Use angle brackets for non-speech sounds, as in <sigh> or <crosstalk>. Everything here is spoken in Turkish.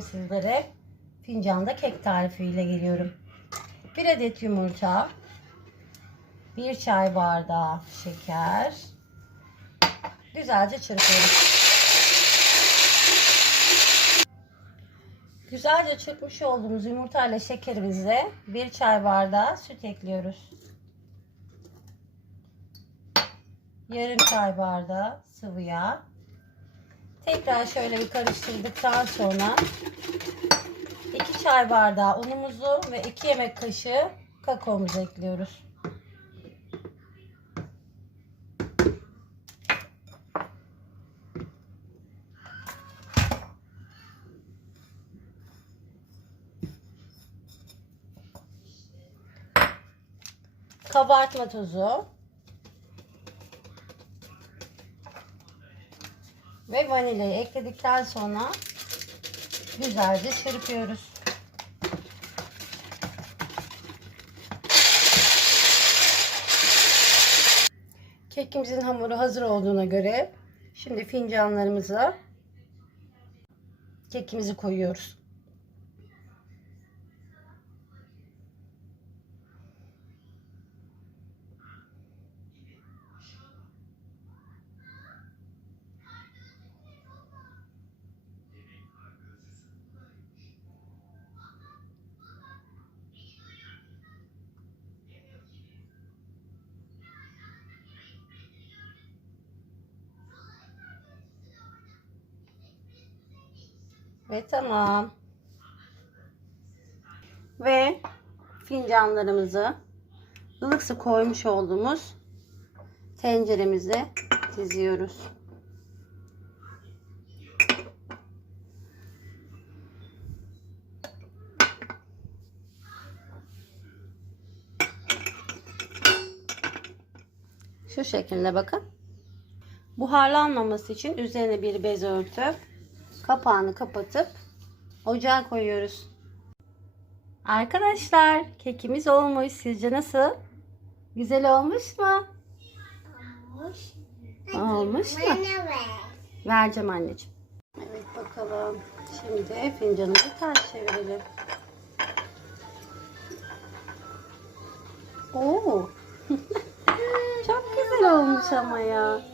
Sizlere fincanda kek tarifiyle geliyorum. Bir adet yumurta, bir çay bardağı şeker, güzelce çırpıyoruz. Güzelce çırpmış olduğumuz yumurta ile şekerimize bir çay bardağı süt ekliyoruz. Yarım çay bardağı sıvı yağ. Tekrar şöyle bir karıştırdıktan sonra 2 çay bardağı unumuzu ve 2 yemek kaşığı kakaomuzu ekliyoruz. Kabartma tozu ve vanilyayı ekledikten sonra güzelce çırpıyoruz. Kekimizin hamuru hazır olduğuna göre şimdi fincanlarımıza kekimizi koyuyoruz. Ve tamam. Ve fincanlarımızı ılık su koymuş olduğumuz tenceremize diziyoruz. Şu şekilde bakın. Buharlanmaması için üzerine bir bez örtüp kapağını kapatıp ocağa koyuyoruz. Arkadaşlar kekimiz olmuş. Sizce nasıl? Güzel olmuş mu? Olmuş. Olmuş mu? Vereceğim anneciğim. Evet bakalım. Şimdi fincanımızı ters çevirelim. Oo. <laughs> Çok güzel olmuş ama ya.